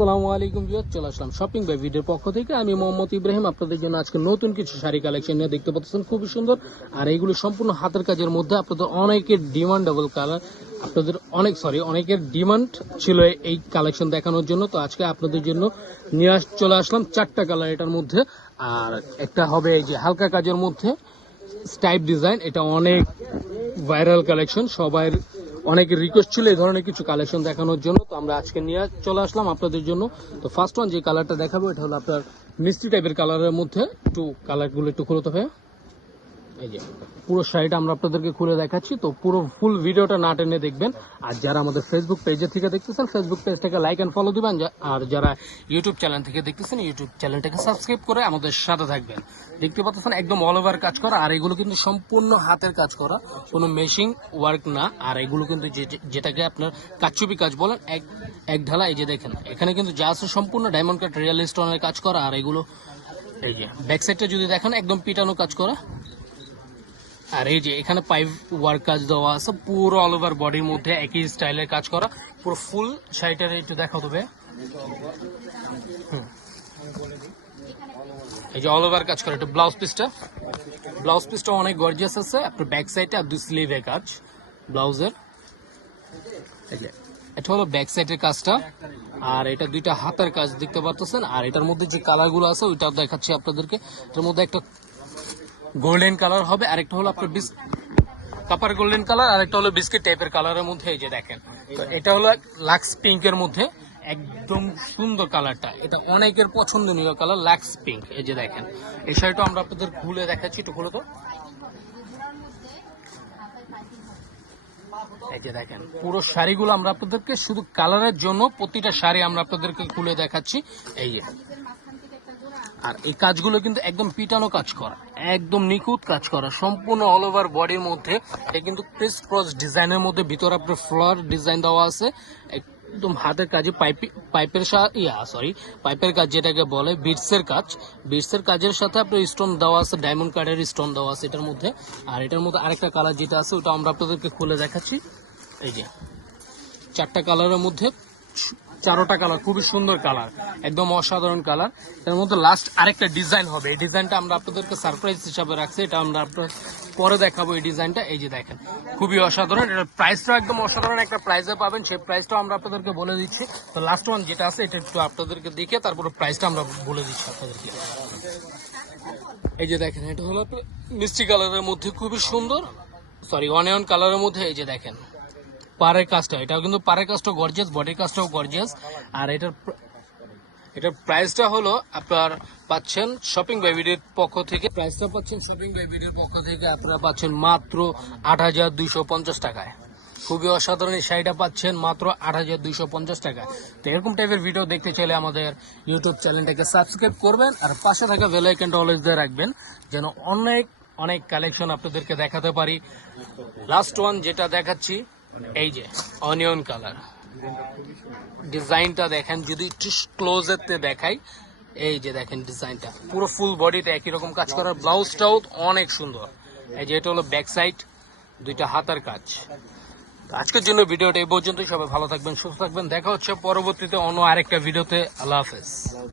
আসসালামু আলাইকুম ভিউয়ার চলে আসলাম শপিং বাই ভিডিওর পক্ষ থেকে। আমি মোহাম্মদ ইব্রাহিম, আপনাদের জন্য আজকে নতুন কিছু শাড়ি কালেকশন নিয়ে দেখতে পাচ্ছেন, খুবই সুন্দর। আর এইগুলো সম্পূর্ণ হাতের কাজের মধ্যে আপনাদের অনেকের ডিমান্ডেবল কালার আপনাদের অনেক সরি অনেকের ডিমান্ড ছিল এই কালেকশন দেখানোর জন্য। তো আজকে আপনাদের জন্য নিয়ে আস, চলে আসলাম চারটা কালার এটার মধ্যে। আর একটা হবে এই যে হালকা কাজের মধ্যে স্টাইপ ডিজাইন এটা অনেক ভাইরাল কালেকশন সবাই অনেকের রিকোয়েস্ট ছিল এই ধরনের কিছু কালেকশন দেখানোর জন্য, তো আমরা আজকে নিয়ে চলে আসলাম আপনাদের জন্য। তো ফার্স্ট ওয়ান যে কালারটা দেখাবো, এটা হলো আপনার মিষ্টি টাইপের কালারের মধ্যে। একটু কালারগুলো একটু খুলে তো ভাইয়া এই যে, পুরো শাড়িটা আমরা আপনাদেরকে খুলে দেখাচ্ছি। তো পুরো ফুল ভিডিওটা না টেনে দেখবেন। আর যারা আমাদের ফেসবুক পেজে থেকে দেখতেছেন ফেসবুক পেজটাকে লাইক অ্যান্ড ফলো দিবেন। আর যারা ইউটিউব চ্যানেল থেকে দেখতেছেন ইউটিউব চ্যানেলটাকে সাবস্ক্রাইব করে আমাদের সাথে থাকবেন। দেখতে পাচ্ছেন, একদম অল ওভার কাজ করা। আর এগুলো কিন্তু সম্পূর্ণ হাতের কাজ করা। কোনো মেশিং ওয়ার্ক না। আর এগুলো কিন্তু যেটাকে আপনার কাচ্চুপি কাজ বলেন, এক এক ঢালা এই যে দেখেন। এখানে কিন্তু যা আছে সম্পূর্ণ ডায়মন্ড কাট রিয়েল স্টোনের কাজ করা। আর এগুলো, এই যে ব্যাক সাইডটা যদি দেখেন, একদম পিটানো কাজ করা। আর এই যে এখানে পাইপ ওয়ার্ক কাজ দেওয়া আছে, পুরো অল ওভার বডির মধ্যে একই স্টাইলের কাজ করা, পুরো ফুল শাড়িটার একটু দেখা দেবে। এই যে অল ওভার কাজ করা, একটু ব্লাউজ পিসটা ব্লাউজ পিসটা অনেক গর্জিয়াস আছে আপনার ব্যাক সাইডে আর দুই স্লিভে কাজ ব্লাউজের এটা হলো ব্যাক সাইডের কাজটা। আর এটা দুইটা হাতের কাজ দেখতে পারতেছেন। আর এটার মধ্যে যে কালারগুলো আছে ওইটা দেখাচ্ছি আপনাদেরকে। এটার মধ্যে একটা গোল্ডেন কালার হবে, আরেকটা হলো আপনার বিস কাপার গোল্ডেন কালার আরেকটা হলো বিস্কিট টাইপের কালারের মধ্যে, এই যে দেখেন। তো এটা হলো লাক্স পিঙ্কের মধ্যে, একদম সুন্দর কালারটা এটা অনেকের পছন্দনীয় কালার লাক্স পিঙ্ক এই যে দেখেন। এই শাড়িটা আমরা আপনাদের খুলে দেখাচ্ছি, একটু খুলে তো। এই যে দেখেন, পুরো শাড়িগুলো আমরা আপনাদেরকে শুধু কালারের জন্য প্রতিটা শাড়ি আমরা আপনাদেরকে খুলে দেখাচ্ছি। এই আর এই কাজগুলো কিন্তু একদম পিটানো কাজ করা, একদম নিখুঁত কাজ করা, সম্পূর্ণ অল ওভার বডির মধ্যে। এটা কিন্তু ক্রিস ক্রস ডিজাইনের মধ্যে ভিতরে আপনার ফ্লোয়ার ডিজাইন দেওয়া আছে। একদম হাতের কাজে পাইপি পাইপের ইয়া সরি পাইপের কাজ যেটাকে বলে বিটসের কাজ। বিটসের কাজের সাথে আপনার স্টোন দেওয়া আছে ডায়মন্ড কার্ডের স্টোন দেওয়া আছে এটার মধ্যে। আর এটার মধ্যে আরেকটা কালার যেটা আছে, ওটা আমরা আপনাদেরকে খুলে দেখাচ্ছি। এই যে, চারটা কালারের মধ্যে চারোটা কালার খুবই সুন্দর কালার একদম অসাধারণ কালারের মধ্যে লাস্ট আরেকটা ডিজাইন হবে। এই ডিজাইনটা আমরা আপনাদেরকে সারপ্রাইজ হিসাবে রাখছি। এটা আমরা আপনার পরে দেখাবো এই ডিজাইনটা এই যে দেখেন, খুবই অসাধারণ। এটার প্রাইসটাও একদম অসাধারণ একটা প্রাইসে পাবেন। সেই প্রাইসটাও আমরা আপনাদেরকে বলে দিচ্ছি। তো লাস্ট ওয়ান যেটা আছে, এটা একটু আপনাদেরকে দেখে তারপরে প্রাইসটা আমরা বলে দিচ্ছি আপনাদেরকে। এই যে দেখেন, এটা হলো মিষ্টি কালারের মধ্যে, খুবই সুন্দর। সরি অনিয়ন কালারের মধ্যে, এই যে দেখেন। পাড়ের কাজটা, এটাও কিন্তু পাড়ের কাজটা গর্জিয়াস বডির কাজটাও গর্জিয়াস আর এটার এটার প্রাইসটা হলো আপনার পাচ্ছেন শপিং বাইবিডির পক্ষ থেকে। প্রাইসটা পাচ্ছেন শপিং বাইবিডির পক্ষ থেকে আপনারা পাচ্ছেন মাত্র আট হাজার দুইশো পঞ্চাশ টাকায়। খুবই অসাধারণ এই শাড়িটা পাচ্ছেন মাত্র আট হাজার দুইশো পঞ্চাশ টাকায়। তো এরকম টাইপের ভিডিও দেখতে চাইলে আমাদের ইউটিউব চ্যানেলটাকে সাবস্ক্রাইব করবেন আর পাশে থাকা বেল আইকনটা অলওয়েজ দিয়ে রাখবেন, যেন অনেক অনেক কালেকশন আপনাদেরকে দেখাতে পারি। লাস্ট ওয়ান যেটা দেখাচ্ছি এই যে অনিয়ন কালার ডিজাইনটা দেখেন, যদি একটু ক্লোজেতে দেখাই, এই যে দেখেন ডিজাইনটা পুরো ফুল বডিতে একই রকম কাজ করার ব্লাউজটাও অনেক সুন্দর। এই যে, এটা হলো ব্যাক সাইড দুইটা হাতার কাজ। আজকের জন্য ভিডিওটা এই পর্যন্তই। সবাই ভালো থাকবেন, সুস্থ থাকবেন। দেখা হচ্ছে পরবর্তীতে অন্য আরেকটা ভিডিওতে। আল্লাহ হাফেজ।